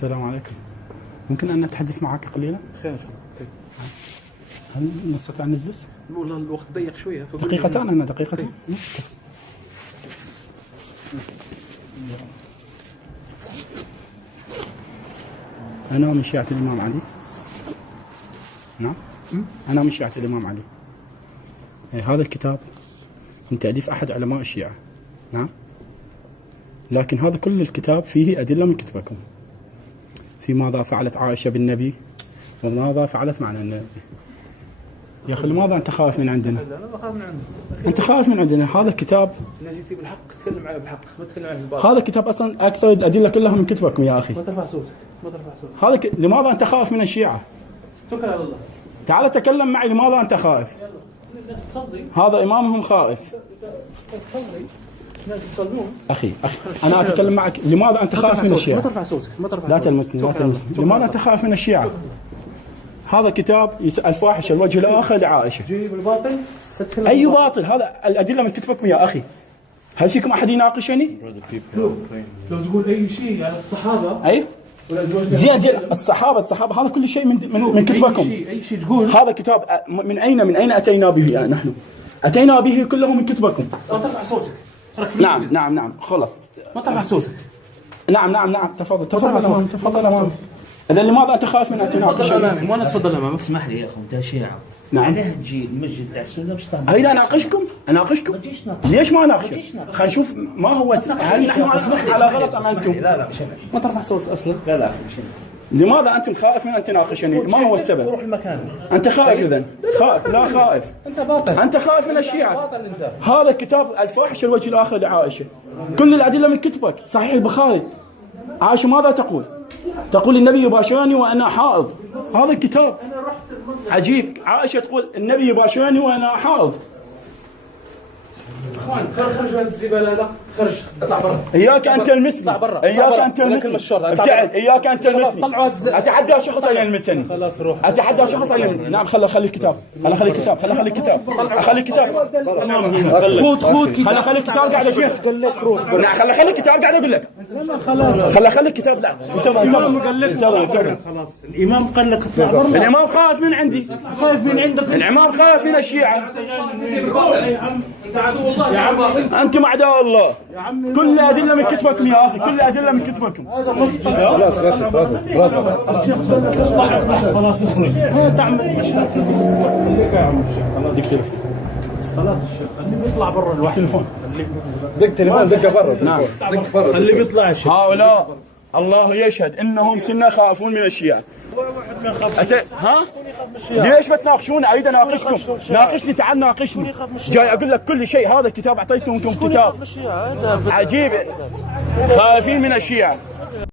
السلام عليكم. ممكن أن نتحدث معك قليلا؟ خير إن شاء الله. هل نستطيع أن نجلس؟ والله الوقت ضيق شوية. دقيقتان، أنا دقيقتين. أنا من شيعة الإمام علي. نعم. أنا من شيعة الإمام علي. هذا الكتاب من تأليف أحد علماء الشيعة. نعم. لكن هذا كل الكتاب فيه أدلة من كتبكم في ماذا فعلت عائشة بالنبي وماذا فعلت معنا النبي. يا أخي لماذا أنت خايف من عندنا؟ لا أنا بخاف من عندك. أنت خايف من عندنا. هذا الكتاب إذا جيتي بالحق تكلم معي بالحق، ما تكلم معي بالباطل. هذا الكتاب أصلا أكثر الأدلة كلها من كتبكم يا أخي. ما ترفع صوتك، ما ترفع صوتك. لماذا أنت خايف من الشيعة؟ توكل على الله. تعال تكلم معي. لماذا أنت خائف؟ يلا الناس تصلي. هذا إمامهم خائف. تصلي. الناس يصلون. أخي أنا أتكلم معك. لماذا أنت خائف من ما الشيعة؟ ترفع صوتك، ما ترفع لا صوتك. تلمسني، لا تلمسني. لماذا أنت خائف من الشيعة؟ هذا كتاب الفاحشة الوجه الآخر لعائشة. جاي بالباطل. أي باطل؟ هذا الأدلة من كتبكم يا أخي. هل فيكم أحد يناقشني؟ لو تقول أي شيء على الصحابة. أي زين الصحابة هذا كل شيء من كتبكم. أي شيء تقول. هذا كتاب من أين أتينا به يعني نحن؟ أتينا به كله من كتبكم. ما ترفع صوتك. نعم خلص. ما ترفع صوتك. نعم تفضل أمامي. إذا لماذا أنت خايف من أن تناقش أمامي؟ ما تفضل أمامك. اسمح لي يا اخو، انت شيعة. نعم. عليه تجي المسجد تاع السنه باش تهضر. هيدا اناقشكم. ما تجيش ناقش. ليش ما اناقش؟ تجيش ناقش. خلينا نشوف ما هو هل نحن على غلط ام انتم؟ لا مش أنا. ما ترفع صوتك أصلا. لا مش أنا. لماذا انتم خائفين ان تناقشني؟ ما هو السبب؟ روح المكان. انت خائف اذا؟ خائف؟ لا خائف. أنت باطل. انت خائف من الشيعة. باطل أنت. هذا الكتاب الفاحش الوجه الاخر لعائشة. كل الادله من كتبك. صحيح البخاري. عائشة ماذا تقول؟ تقول النبي يباشرني وانا حائض. هذا الكتاب عجيب. عائشة تقول النبي يباشرني وانا حائض. اخوان خرج من الزباله هذا. خرج اطلع برا. اياك ان تلمسني. اطلع برا. اياك ان تلمسني. ابتعد. اياك ان تلمسني. طلعوا اتحدى شخص ان يلمسني. خلاص روح. اتحدى شخص ان يلمسني. نعم خلي الكتاب. خلي الكتاب. خلي الكتاب. خلي الكتاب قاعد اشوف. نعم خلي الكتاب قاعد اقول لك. خلي الكتاب. لا انتظر. خلاص الامام قال لك اطلع برا. الامام خايف من عندي. خايف من عندك. الامام خايف من الشيعة. انت عدو الله يا عم. انتم اعداء الله. كل ادله من كتبكم يا اخي. كل ادله من كتبكم. خلاص خلاص اخرج. ما تعمل مشاكل. دق تليفون. خلاص الشيخ خليه يطلع برا الواحد. تليفون. دق تليفون دقه برا. نعم. دق برا. خليه بيطلع. هؤلاء الله يشهد انهم سنة خافون من الشيعة. ها؟ ليش ما تناقشون؟ اريد اناقشكم. ناقشني. تعال ناقشني. جاي اقول لك كل شيء. هذا الكتاب اعطيتكم كتاب عجيب. خايفين من الشيعة.